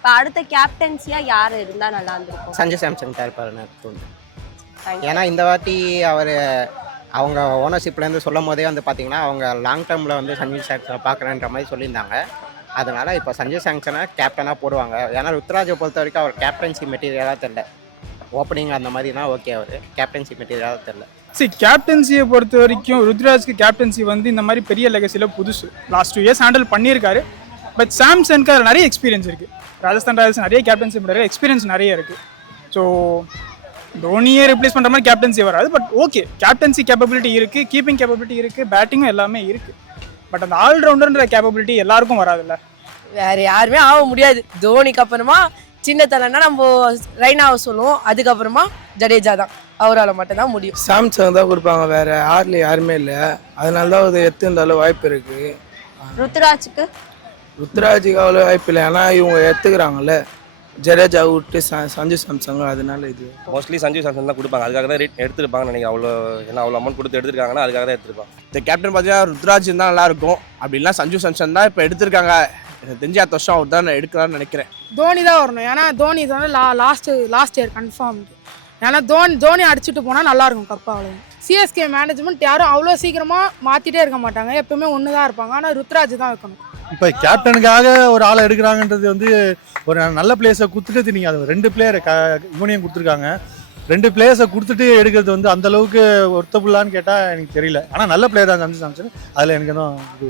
இப்போ அடுத்த கேப்டன்சியா யார் இருந்தா நல்லா இருந்திருக்கும்? சஞ்சு சாம்சன் இருப்பாருன்னு தோணுது. ஏன்னா இந்த வாட்டி அவர் அவங்க ஓனர்ஷிப்லேருந்து சொல்லும் போதே வந்து பார்த்தீங்கன்னா அவங்க லாங் டேர்மில் வந்து சஞ்சு சாம்சனை பார்க்குறேன்ற மாதிரி சொல்லியிருந்தாங்க. அதனால் இப்போ சஞ்சு சாம்சனை கேப்டனாக போடுவாங்க. ஏன்னா ருத்ராஜை பொறுத்த வரைக்கும் அவர் கேப்டன்சி மெட்டீரியலாக தெரில. ஓப்பனிங் அந்த மாதிரினா ஓகே, அவர் கேப்டன்சி மெட்டீரியலாக தெரில. கேப்டன்சியை பொறுத்த வரைக்கும் ருத்ராஜ்க்கு கேப்டன்சி வந்து இந்த மாதிரி பெரிய லெகசியில் புதுசு. லாஸ்ட் 2 இயர்ஸ் ஹேண்டில் பண்ணியிருக்காரு. பட் சாம்சனுக்கு அதில் நிறைய எக்ஸ்பீரியன்ஸ் இருக்குது. ராஜஸ்தான் ராயல்ஸ் நிறைய கேப்டன்சி பண்ணுறாரு, எக்ஸ்பீரியன்ஸ் நிறைய இருக்குது. ஸோ தோனியே ரிப்ளேஸ் பண்ணுற மாதிரி கேப்டன்சி வராது. பட் ஓகே, கேப்டன்சி கேப்பபிலிட்டி இருக்குது, கீப்பிங் கேப்பபிலிட்டி இருக்குது, பேட்டிங்கும் எல்லாமே இருக்குது. பட் அந்த ஆல்ரவுண்டர்ன்ற கேப்பபிலிட்டி எல்லாருக்கும் வராதுல்ல. வேற யாருமே ஆக முடியாது. தோனிக்கு அப்புறமா சின்ன தலைன்னா நம்ம ரெய்னாவை சொல்லுவோம், அதுக்கப்புறமா ஜடேஜா தான். அவரால் மட்டும் தான் முடியும். சாம்சங் தான் கொடுப்பாங்க, வேற யாருமே இல்லை. அதனால தான் அது எத்துந்தாலும் வாய்ப்பு இருக்கு. ருத்ராஜுக்கு அவ்வளோ வாய்ப்பு இல்லை. ஏன்னா இவங்க எடுத்துக்கிறாங்கல்ல ஜடேஜா விட்டு சஞ்சு சாம்சங், அதனால இது மோஸ்ட்லி சஞ்சு சாம்சன் தான் கொடுப்பாங்க. அதுக்காக தான் ரேட் எடுத்துருப்பாங்கன்னு நினைக்கிறேன். அவ்வளோ அமௌண்ட் கொடுத்து எடுத்துருக்காங்கன்னா அதுக்காக தான் எடுத்துருப்பாங்க. இந்த கேப்டன் பார்த்தீங்கன்னா ருத்ராஜ் தான் நல்லா இருக்கும். அப்படின்னா சஞ்சு சாம்சன் தான் இப்போ எடுத்திருக்காங்க. எனக்கு தெரிஞ்ச அடுத்த வருஷம் அவர் தான் எடுக்கலாம்னு நினைக்கிறேன். தோனி தான் வரணும். ஏன்னா தோனி தான் லாஸ்ட் இயர் கன்ஃபார்ம். ஏன்னா தோனி அடிச்சுட்டு போனால் நல்லாயிருக்கும் கப்பாவில். சிஎஸ்கே மேனேஜ்மெண்ட் யாரும் அவ்வளோ சீக்கிரமாக மாற்றிட்டே இருக்க மாட்டாங்க, எப்பவுமே ஒன்று தான் இருப்பாங்க. ஆனால் ருத்ராஜ் தான் வைக்கணும். இப்போ கேப்டனுக்காக ஒரு ஆளை எடுக்கிறாங்கன்றது வந்து ஒரு நல்ல பிளேயர்ஸை கொடுத்துட்டு நீங்கள் அது 2 பிளேயர் யூனியன் கொடுத்துருக்காங்க. 2 பிளேயர்ஸை கொடுத்துட்டு எடுக்கிறது வந்து அந்த அளவுக்கு ஒர்த்தபுல்லான்னு கேட்டால் எனக்கு தெரியல. ஆனால் நல்ல பிளேயர் தான் சஞ்சு சாம்சன், அதில் எனக்கு எதுவும் இது இல்லை.